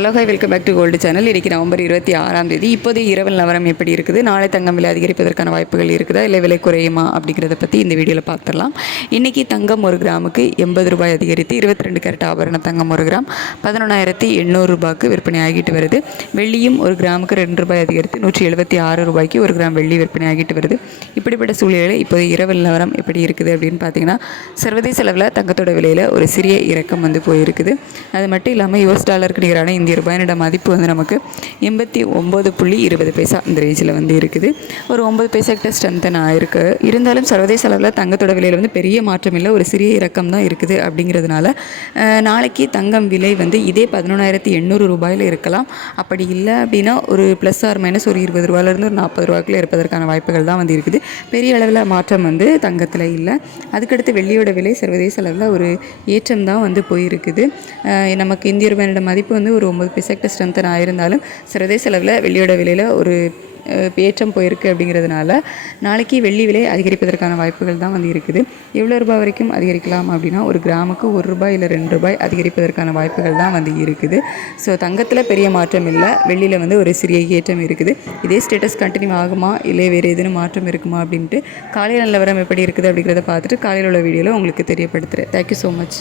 Hello hi welcome back to gold channel. இன்றைக்கி November 26 இப்போது இரவல் நிலவரம் எப்படி இருக்குது, நாளை தங்கம் விலை அதிகரிப்பதற்கான வாய்ப்புகள் இருக்குதா இல்லை விலை குறையுமா அப்படிங்கிறத பற்றி இந்த வீடியோவில் பார்த்துடலாம். இன்றைக்கி தங்கம் ஒரு கிராமுக்கு 80 ரூபாய் அதிகரித்து 22 கேரட் ஆபரண தங்கம் ஒரு கிராம் 11,800 ரூபாய்க்கு விற்பனை ஆகிட்டு வருது. வெள்ளியும் ஒரு கிராமுக்கு 2 ரூபாய் அதிகரித்து 176 ரூபாய்க்கு ஒரு கிராம் வெள்ளி விற்பனை ஆகிட்டு வருது. இப்படிப்பட்ட சூழ்நிலையில் இப்போது இரவல் நிலவரம் எப்படி இருக்குது அப்படின்னு பார்த்தீங்கன்னா, சர்வதேச அளவில் தங்கத்தோட விலையில் ஒரு சிறிய இறக்கம் போயிருக்குது. அது மட்டும் இல்லாமல் US டாலருக்கு நிகரான இந்திய ரூபாயினோட மதிப்பு நமக்கு 89.20 இந்த ரேஞ்சில் இருக்குது. ஒரு 9 பைசா கிட்ட ஸ்ட்ரென்தன் ஆயிருக்கு. இருந்தாலும் சர்வதேச அளவில் தங்கத்தோட விலையில் பெரிய மாற்றம் இல்லை, ஒரு சிறிய இறக்கம் தான் இருக்குது. அப்படிங்கிறதுனால நாளைக்கு தங்கம் விலை இதே 11,800 ரூபாயில் இருக்கலாம். அப்படி இல்லை அப்படின்னா ஒரு ப்ளஸ் ஆர் மைனஸ் ஒரு 20 ரூபாயிலிருந்து ஒரு 40 ரூபாய்க்குள்ளே இருப்பதற்கான வாய்ப்புகள் தான் இருக்குது. பெரிய அளவில் மாற்றம் தங்கத்தில் இல்லை. அதுக்கடுத்து வெள்ளியோட விலை சர்வதேச அளவில் ஒரு ஏற்றம் தான் போயிருக்குது. நமக்கு இந்திய ரூபாயோட மதிப்பு ஒரு 9 பைசா கிட்ட ஸ்ட்ரென்தன் ஆயிருந்தாலும் சர்வதேச அளவில் வெள்ளியோட விலையில் ஒரு ஏற்றம் போயிருக்கு. அப்படிங்கிறதுனால நாளைக்கு வெள்ளி விலை அதிகரிப்பதற்கான வாய்ப்புகள் தான் இருக்குது. எவ்வளோ ரூபாய் வரைக்கும் அதிகரிக்கலாம் அப்படின்னா ஒரு கிராமுக்கு 1 ரூபாய் இல்லை 2 ரூபாய் அதிகரிப்பதற்கான வாய்ப்புகள் தான் இருக்குது. ஸோ தங்கத்தில் பெரிய மாற்றம் இல்லை, வெள்ளியில் ஒரு சிறிய ஏற்றம் இருக்குது. இதே ஸ்டேட்டஸ் கண்டினியூ ஆகுமா இல்லை வேறு எதுவும் மாற்றம் இருக்குமா அப்படின்ட்டு காலையில் நிலவரம் எப்படி இருக்குது அப்படிங்கிறத பார்த்துட்டு காலையில் உள்ள வீடியோவில் உங்களுக்கு தெரியப்படுத்துகிறேன். Thank you so much.